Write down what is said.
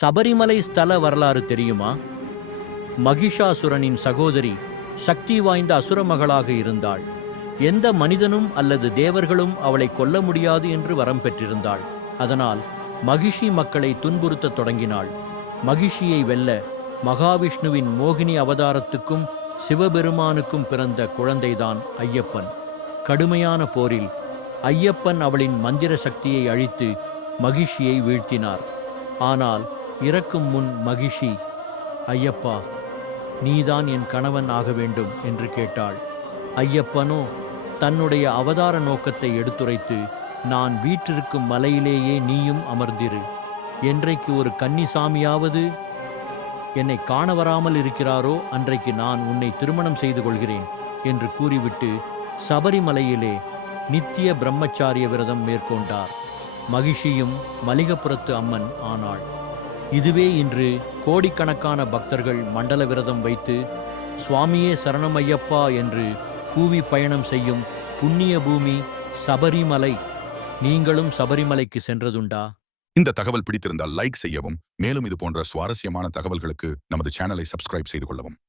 சபரிமலை ஸ்தல வரலாறு தெரியுமா? மகிஷாசுரனின் சகோதரி சக்தி வாய்ந்த அசுர மகளாக இருந்தாள். எந்த மனிதனும் அல்லது தேவர்களும் அவளை கொல்ல முடியாது என்று வரம் பெற்றிருந்தாள். அதனால் மகிஷி மக்களை துன்புறுத்தத் தொடங்கினாள். மகிஷியை வெல்ல மகாவிஷ்ணுவின் மோகினி அவதாரத்துக்கும் சிவபெருமானுக்கும் பிறந்த குழந்தைதான் ஐயப்பன். கடுமையான போரில் ஐயப்பன் அவளின் மந்திர சக்தியை அழித்து மகிஷியை வீழ்த்தினார். ஆனால் இறக்கும் முன் மகிஷி, ஐயப்பா, நீதான் என் கணவன் ஆக வேண்டும் என்று கேட்டாள். ஐயப்பனோ தன்னுடைய அவதார நோக்கத்தை எடுத்துரைத்து, நான் வீற்றிருக்கும் மலையிலேயே நீயும் அமர்ந்திரு. என்றைக்கு ஒரு கன்னிசாமியாவது என்னை காண வராமல் இருக்கிறாரோ அன்றைக்கு நான் உன்னை திருமணம் செய்து கொள்கிறேன் என்று கூறிவிட்டு சபரிமலையிலே நித்திய பிரம்மச்சாரிய விரதம் மேற்கொண்டார். மகிஷியும் மலிகப்புறத்து அம்மன் ஆனாள். இதுவே இன்று கோடிக்கணக்கான பக்தர்கள் மண்டல விரதம் வைத்து சுவாமியே சரணம் ஐயப்பா என்று கூவி பயணம் செய்யும் புண்ணிய பூமி சபரிமலை. நீங்களும் சபரிமலைக்கு சென்றதுண்டா? இந்த தகவல் பிடித்திருந்தால் லைக் செய்யவும், மேலும் இது போன்ற சுவாரஸ்யமான தகவல்களுக்கு நமது சேனலை சப்ஸ்கிரைப் செய்து கொள்ளவும்.